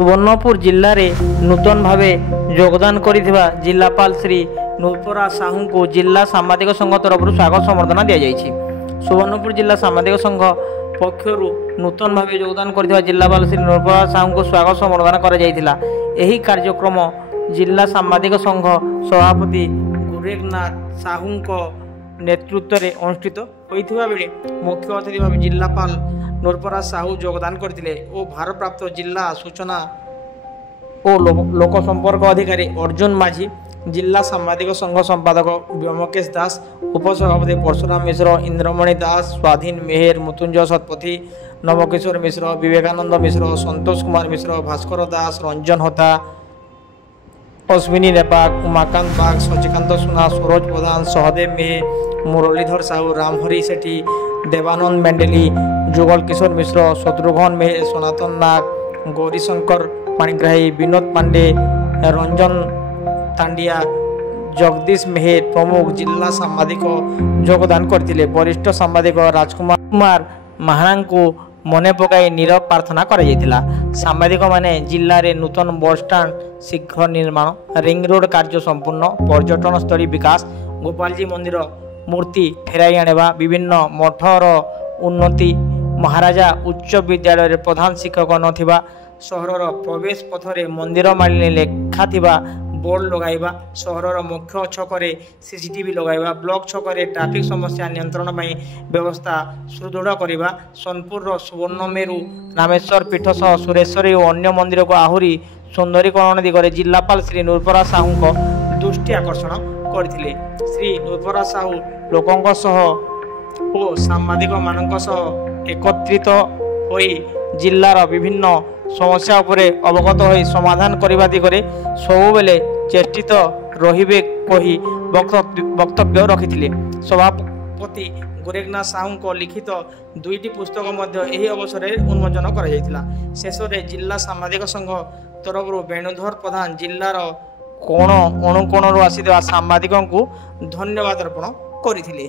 सुवर्णपुर जिले में नूतन भाव योगदान करिथिबा जिलापाल श्री नूपुरा साहू को जिला सामाजिक संघ तरफ स्वागत संबर्धना दि जाइछि। सुवर्णपुर जिला सामाजिक संघ पक्षर नूतन भाव योगदान करिथिबा जिलापाल श्री नूपुरा साहू को स्वागत संबर्धना करा जायतिला। एही कार्यक्रम जिला सामाजिक संघ सभापति गोरेखनाथ साहू नेतृत्व में अनुष्ठित होइथिबा बेले मुख्य अतिथि भाव जिलापाल नूपुरा साहू योगदान करथिले और भारप्राप्त जिला सूचना और लोक संपर्क अधिकारी अर्जुन माझी, जिला सामाजिक संघ संपादक व्योमकेश दास, उपसभापति परशुराम मिश्र, इंद्रमणि दास, स्वाधीन मेहर, मृत्युंजय शतपथी, नवकिशोर मिश्र, विवेकानंद मिश्र, संतोष कुमार मिश्र, भास्कर दास, रंजन होता, अश्विनी नेपाक, उमाकांत बाग, शशिकांत सुना, सरोज प्रधान, सहदेव मेहे, मुरलीधर साहू, रामहरि सेठी, देवानंद मेंडेली, जुगल किशोर मिश्र, शत्रुघ्न मेहे, सनातन नाग, गौरीशंकर पाणिग्राही, विनोद पांडे, रंजन तांडिया, जगदीश मेहेर प्रमुख जिला सामाजिक योगदान करथिले। वरिष्ठ सामाजिक राजकुमार महाना को मने पकाई नीरव प्रार्थना करा जायतिला। सामाजिक माने जिले में नूतन बस स्टाण्ड शीघ्र निर्माण, रिंग रोड कार्य संपूर्ण, पर्यटन स्थली विकास, गोपालजी मंदिर मूर्ति फेराई आनेबा, विभिन्न मठर उन्नति, महाराजा उच्च विद्यालय प्रधान शिक्षक नथिबा, सहरर प्रवेश पथरे मंदिर मालिनी लेखा थिबा बोर्ड लगाइबा, सहरर मुख्य छकरे सीसीटीवी लगाइबा, ब्लॉक छकरे ट्रैफिक समस्या नियंत्रण में व्यवस्था सुदृढ़ करिबा, सोनपुर सुवर्णमेरु रामेश्वर पीठ सह सुरेश्वरी और अन्य मंदिर को आहुरी सुंदरीकरण दिगरे जिलापाल श्री नूपुरा साहू को दृष्टि आकर्षण करथिले। श्री नूपुरा साहू लोकंक सह और सामाजिक मानक सह एकत्रित होई जिलार विभिन्न समस्या उपरे अवगत होई समाधान करिबा दिगरे सबुबेले चेष्टित रहिबे कही वक्तव्य रखिथिले। सभापति गोरेखनाथ साहू को लिखित दुईटी पुस्तक मध्य एही अवसर में उन्मोचन करा जायतिला। शेष में जिला सामाजिक संघ तरफ वेणुधर प्रधान जिलार कोण अणुकोणरू आसीथिबा सामाजिक को धन्यवाद अर्पण करथिले।